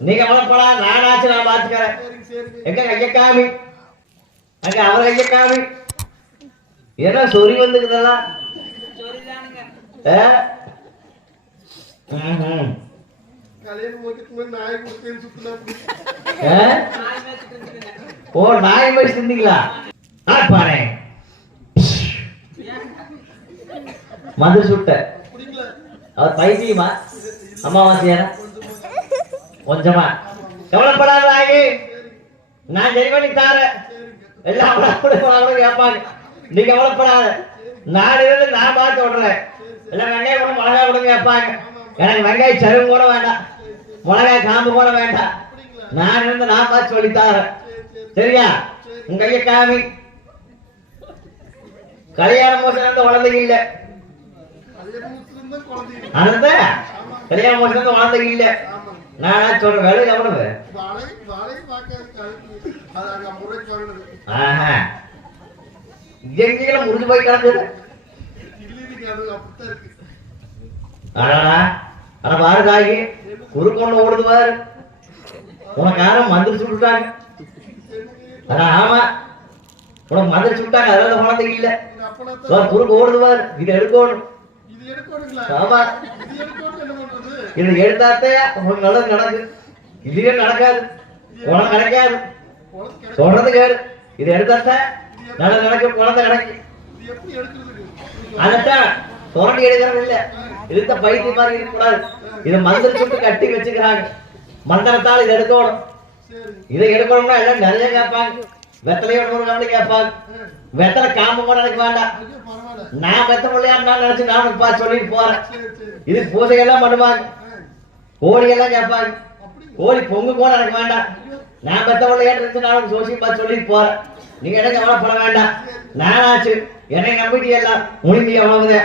நீங்க கவலைப்படா, நானாச்சு நான் பாத்துக்கிறேன். எங்க கையக்காமி அங்க அவ கையக்காமி என்ன சொறி வந்துக்குதெல்லாம் ஓ நாய் மாதிரி சிந்திங்களா பாரு மது சுட்ட அவர் பைத்தியமா அம்மாவாசையான கொஞ்சமா கவலைப்படாத ஆகி நான் சரி பண்ணி தாரேன் எல்லாம் கேட்பாங்க நீ கவலைப்படாத நான் இருந்து நான் பார்த்து விடுறேன் எல்லாம் வெங்காயம் கூட மிளகா கூட கேட்பாங்க எனக்கு வெங்காயம் சருவு கூட வேண்டாம் மிளகாய் காம்பு கூட வேண்டாம் நான் இருந்து நான் பார்த்து சொல்லி தாரேன் சரியா உங்க கைய காமி கல்யாண மோசம் இருந்து வளர்ந்தது இல்ல அந்த கல்யாண மோசம் இருந்து வளர்ந்தது இல்ல நான் சொல்றேன் வேலை எவ்வளவு எங்கேயும் முடிஞ்சு போய் கிடக்குது பாருதாகி குறுக்கொண்டு ஓடுது பாரு உனக்கு யாரும் மந்திரி சுட்டுட்டாங்க ஆமா உனக்கு மந்திரி சுட்டாங்க அதாவது குழந்தை இல்ல குறுக்கு ஓடுது பாரு இதை எடுக்கணும் ஆமா இது எடுத்தாத்தே உங்களுக்கு நல்லது நடக்கு இதுவே நடக்காது உனக்கு கிடைக்காது சொல்றது கேடு இது எடுத்தாத்த நல்லது நடக்கு குழந்தை கிடைக்கு அதத்தான் தோண்டி எடுக்கிறது இல்ல இருந்த பைத்திய மாதிரி இருக்கக்கூடாது இதை மந்திர சுட்டு கட்டி வச்சுக்கிறாங்க மந்திரத்தால் இதை எடுக்கணும் இதை எடுக்கணும்னா எல்லாம் நிறைய கேட்பாங்க வெத்தலையோட கவனி கேட்பாங்க வெத்தலை காம்பு கூட எனக்கு வேண்டாம் நான் வெத்த பிள்ளையான்னு நினைச்சு நானும் சொல்லிட்டு போறேன் இது பூஜைகள்லாம் பண்ணுவாங்க கோழி எல்லாம் கேட்பாங்க கோழி பொங்கு கூட எனக்கு வேண்டாம் நான் பெத்த பிள்ளையாட்டு இருந்து நானும் சோசியம் பார்த்து சொல்லிட்டு போறேன் நீங்க என்ன கவலைப்பட வேண்டாம் நானாச்சு என்னை நம்பிட்டு எல்லாம் முடிஞ்சு எவ்வளவுதே